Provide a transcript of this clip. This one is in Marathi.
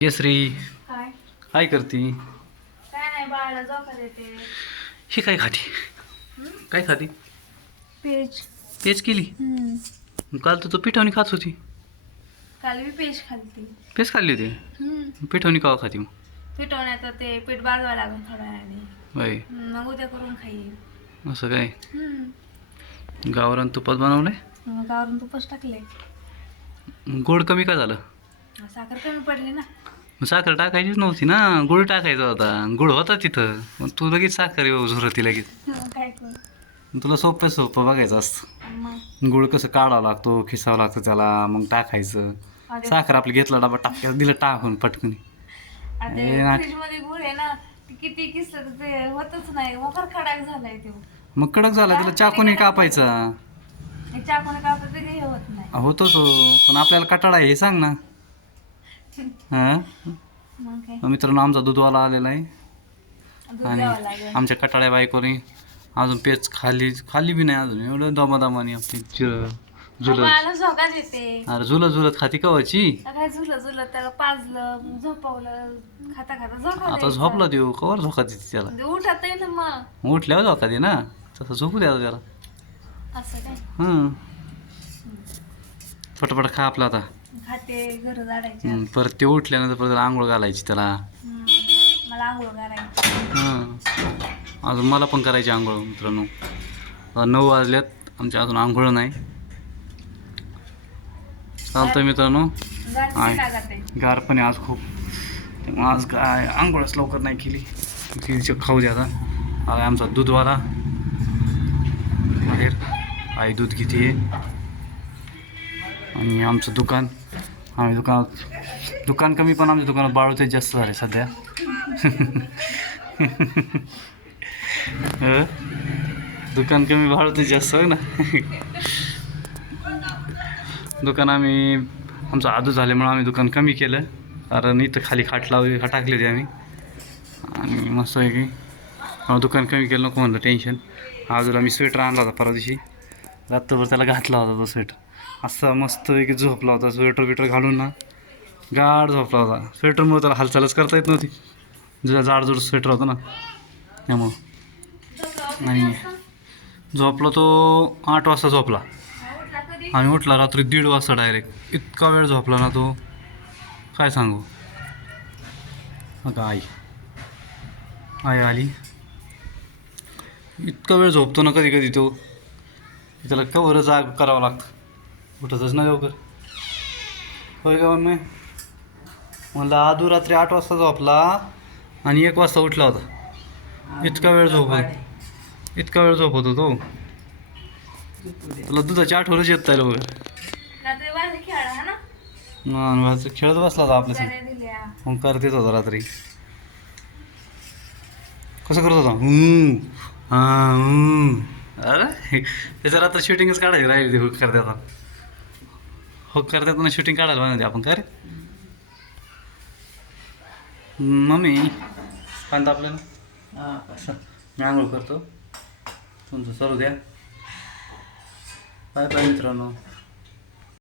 केसरी काय काय करती? काय नाही बाळाला झोका देते. ही काय खाती? काय खाती? पेज. पेज केली? काल तर तू पिठवणी खात होती. काल मी पेज खाल्ली. पेज खाल्ली होती पिठवणी कवा खाती मग? पिठवण्यात ते पीठ बाजवा लागेल थोड्या वेळाने. बाई मग उद्या करून खाईल. असं काय गावरान तुपात बनवलंय? मग गावरून तुपच टाकले. गोड कमी का झालं? साखर कमी पडली ना. मग साखर टाकायचीच नव्हती ना, गुळ टाकायचा होता. गुळ होता तिथं, मग तू लगेच साखर झुरती लगेच. काय करू? तुला सोपं बघायचं असतं. मग गुळ कसं काढावं लागतो, खिसावं लागतं त्याला, मग टाकायचं. साखर आपली घेतला डबा टाकायचं, दिलं टाकून पटकन. फ्रीज मध्ये गुळ आहे ना, किती किसलं तर ते होतच नाही. मग खडखडाक झालाय तो. मग कडक झाला तिला चाकूने कापायचा. चाकूने कापलं तरी हे होत नाही. होतोच हो, पण आपल्याला कटाळा आहे हे सांग ना. हां मग काय मित्रांनो, आमचा दूधवाला आलेला आहे दूध आणि द्यावं लागेल. आमच्या कटाळ्या बायकोने अजून पेच खाली बी नाही अजून. एवढं दमादमाने आपली झुलत. बाळाला झोका देते. अरे झुलत खाती कवाची. काय झुलत त्याला पाजलं झोपवलं खाता खाता झोका आता द्यायचा. झोपला देऊ कवर झोका देते त्याला. म्हणजे उठत आहे ना मग. उठल्यावर झोका दे ना, तसं झोपू द्या त्याला. असं काय पटपट खा आपला आता. खाते घर झाडायचे. परत ते उठल्यानंतर परत आंघोळ घालायची त्याला. मला आंघोळ करायची. अजून मला पण करायची आंघोळ मित्रांनो. आता 9 वाजल्यात, आमच्या अजून आंघोळ नाही. चालतंय मित्रांनो. गार पण आहे आज खूप, त्यामुळे आज काय आंघोळच लवकर नाही केली. तिचे खाऊ द्या आता. आमचा दूधवाला बाहेर आई दूध घेते आणि आमचं दुकान. आम्ही दुकान कमी, पण आमच्या दुकानात बाळूते जास्त झाले सध्या. दुकान कमी बाळूते जास्त होय ना. दुकान आम्ही आमचं आदू झाल्यामुळं आम्ही दुकान कमी केलं. कारण इथं खाली खाट टाकली होती आम्ही आणि मस्त आहे की दुकान कमी केलं नको म्हणलं टेन्शन. आजूला मी स्वेटर आणला होता परवा दिवशी, रात्रभर त्याला घातला होता तो स्वेटर. असा मस्त की झोपला होता स्वेटर घालून ना, गाढ झोपला होता. स्वेटरमुळे त्याला हालचालच करता येत नव्हती, जुला जाडजूड स्वेटर होतं ना त्यामुळं. आणि झोपला तो 8 वाजता झोपला आणि उठला रात्री 1:30 वाजता डायरेक्ट. इतका वेळ झोपला ना तो, काय सांगू. अगं आई आली. इतका वेळ झोपतो ना कधी कधी तो, त्याला कवर जाग करावं लागतं. उठतच ना लवकर. होय का मम्मी? म्हणलं आदू रात्री 8 वाजता झोपला आणि 1 वाजता उठला होता. इतका वेळ झोपतो तो. तुला दुधाची आठवणच येत नाही लवकर. खेळत बसला होता आपल्या संग. ओंकार देत होता रात्री. कसं करत होता? अरे त्याच्या रात्री शूटिंगच काढायची राहिली ती. हुक करतात शूटिंग काढायला पाहिजे आपण. काय रे मम्मी पाणी आपल्याला मी आंघोळ करतो, तुमचं सरू द्या. बाय बाय मित्रांनो.